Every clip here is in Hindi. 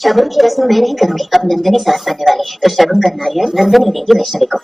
शगुन की रस्म मैं नहीं करूंगी, अब नंदिनी सास बनने वाली है तो शगुन करना है नंदिनी देगी वैष्णवी को।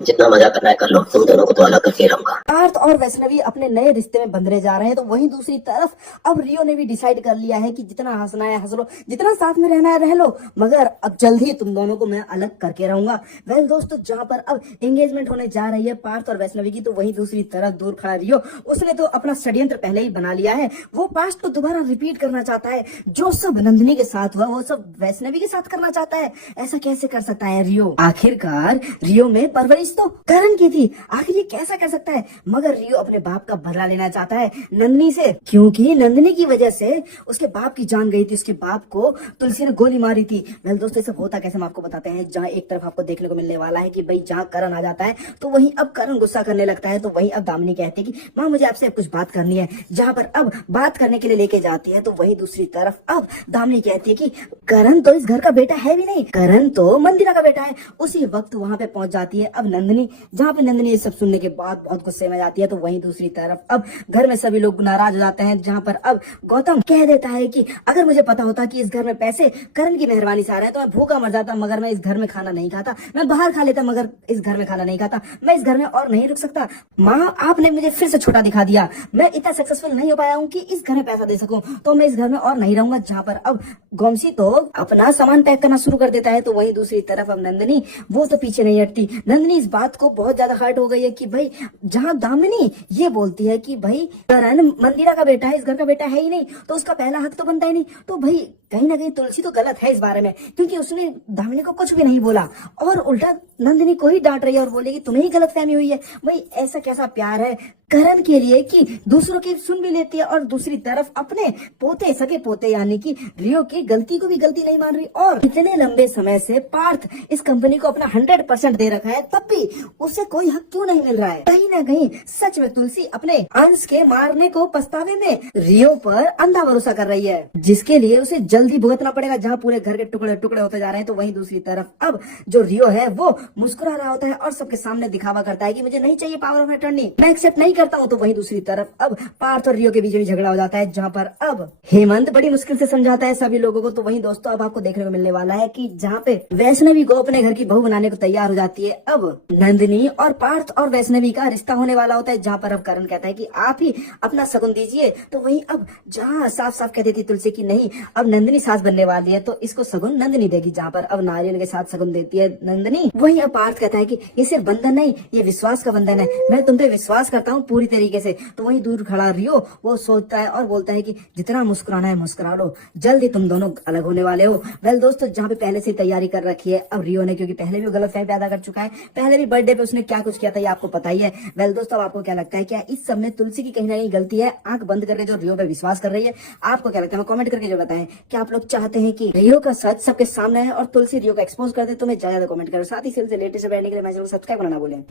जितना मजा करना है कर लो, तुम दोनों को तो अलग करके रहूंगा। पार्थ और वैष्णवी अपने नए रिश्ते में बंधने जा रहे हैं, तो वहीं दूसरी तरफ अब रियो ने भी डिसाइड कर लिया है कि जितना हंसना है हंस लो, जितना साथ में रहना है रह लो, मगर अब जल्द ही तुम दोनों को मैं अलग करके रहूंगा। वेल दोस्तों, जहां पर अब एंगेजमेंट होने जा रही है पार्थ और वैष्णवी की, तो वहीं दूसरी तरफ दूर खड़ा रियो, उसने तो अपना षड्यंत्र पहले ही बना लिया है। वो पास्ट को दोबारा रिपीट करना चाहता है, जो सब नंदिनी के साथ हुआ वो सब वैष्णवी के साथ करना चाहता है। ऐसा कैसे कर सकता है रियो? आखिरकार रियो में परवरिश तो करण की थी, आखिर ये कैसा कर सकता है? मगर रियो अपने बाप का बदला लेना चाहता है नंदिनी से, क्योंकि नंदिनी की वजह से उसके बाप की जान गई थी, उसके बाप को तुलसी ने गोली मारी थी। वेल दोस्तों, सब होता कैसे हम आपको बताते हैं। जहाँ एक तरफ आपको देखने को मिलने वाला है कि भाई जहाँ करण आ जाता है तो वहीं अब करण गुस्सा करने लगता है, तो वहीं अब दामिनी कहती है कि माँ मुझे आपसे कुछ बात करनी है। जहाँ पर अब बात करने के लिए लेके जाती है, तो वहीं दूसरी तरफ अब दामिनी कहती है कि करण तो इस घर का बेटा है भी नहीं, करण तो मंदिरा का बेटा है। उसी वक्त वहां पे पहुंच जाती है अब नंदिनी, जहाँ पे नंदिनी ये सब सुनने के बाद बहुत गुस्से में जाती है। तो वहीं दूसरी तरफ अब घर में सभी लोग नाराज हो जाते हैं, जहाँ पर अब गौतम कह देता है कि अगर मुझे पता होता कि इस घर में पैसे करण की मेहरबानी से आ रहे हैं तो मैं भूखा मर जाता, मगर मैं इस घर में खाना नहीं खाता, मैं बाहर खा लेता मगर इस घर में खाना नहीं खाता, मैं इस घर में और नहीं रुक सकता। माँ आपने मुझे फिर से छोटा दिखा दिया, मैं इतना सक्सेसफुल नहीं हो पाया हूँ कि इस घर में पैसा दे सकूं, तो मैं इस घर में और नहीं रहूंगा। जहाँ पर अब गोमसी तो अपना सामान पैक करना शुरू कर देता है, तो वहीं दूसरी तरफ अब नंदिनी वो तो पीछे नहीं हटती। नंदिनी इस बात को बहुत ज्यादा हर्ट हो गई है कि भाई जहाँ दामिनी ये बोलती है कि भाई करण मंदिरा का बेटा है, इस घर का बेटा है ही नहीं, तो उसका पहला हक तो बनता ही नहीं, तो भाई कहीं ना कहीं तुलसी तो गलत है इस बारे में, क्योंकि उसने दामिनी को कुछ भी नहीं बोला और उल्टा नंदिनी को ही डांट रही है और बोलेगी तुम्हें ही गलतफहमी हुई है। भाई ऐसा कैसा प्यार है करण के लिए कि दूसरों की सुन भी लेती है, और दूसरी तरफ अपने पोते सगे पोते यानी कि रियो की गलती को भी गलती नहीं मान रही। और इतने लंबे समय से पार्थ इस कंपनी को अपना 100% दे रखा है, तब भी उसे कोई हक क्यों नहीं मिल रहा है? कहीं ना कहीं सच में तुलसी अपने अंश के मारने को पछतावे में रियो पर अंधा भरोसा कर रही है, जिसके लिए उसे जल्दी भुगतना पड़ेगा, जहाँ पूरे घर के टुकड़े टुकड़े होते जा रहे हैं। तो वहीं दूसरी तरफ अब जो रियो है वो मुस्कुरा रहा होता है और सबके सामने दिखावा करता है कि मुझे नहीं चाहिए पावर ऑफ अटॉर्नी, मैं एक्सेप्ट नहीं करता हूँ। तो वहीं दूसरी तरफ अब पार्थ और रियो के बीच में झगड़ा हो जाता है, जहाँ पर अब हेमंत बड़ी मुश्किल से समझाता है सभी लोगों को। तो वहीं दोस्तों अब आपको देखने को मिलने वाला है कि जहाँ पे वैष्णवी को अपने घर की बहू बनाने को तैयार हो जाती है अब नंदिनी, और पार्थ और वैष्णवी का रिश्ता होने वाला होता है, जहाँ पर अब करण कहता है कि आप ही अपना शगुन दीजिए। तो वहीं अब जहाँ साफ साफ कह देती तुलसी की नहीं अब नंदिनी सास बनने वाली है तो इसको शगुन नंदिनी देगी, जहाँ पर अब नारियल के साथ शगुन देती है नंदिनी। वहीं अब पार्थ कहता है कि ये सिर्फ बंधन नहीं, ये विश्वास का बंधन है, मैं तुम पे विश्वास करता हूँ पूरी तरीके से। तो वहीं दूर खड़ा रियो वो सोचता है और बोलता है कि जितना मुस्कुराना है मुस्कुरा लो, जल्दी तुम दोनों अलग होने वाले हो। वेल दोस्तों, जहाँ पे पहले से तैयारी कर रखी है अब रियो ने, क्योंकि पहले भी वो गलतफहमी पैदा कर चुका है, पहले भी बर्थडे पे उसने क्या कुछ किया था ये आपको पता ही है। वेल दोस्तों, अब आपको क्या लगता है, क्या इस सब में तुलसी की कहीं ना कहीं गलती है आंख बंद करके जो रियो पे विश्वास कर रही है? आपको क्या लगता है कमेंट करके जो बताएं। क्या आप लोग चाहते हैं कि रियो का सच सबके सामने है और तुलसी रियो को एक्सपोज कर दे? तो मैं ज्यादा कमेंट करो, साथ ही से लेटेस्ट रहने के लिए मैं सब्सक्राइब करना ना भूलें।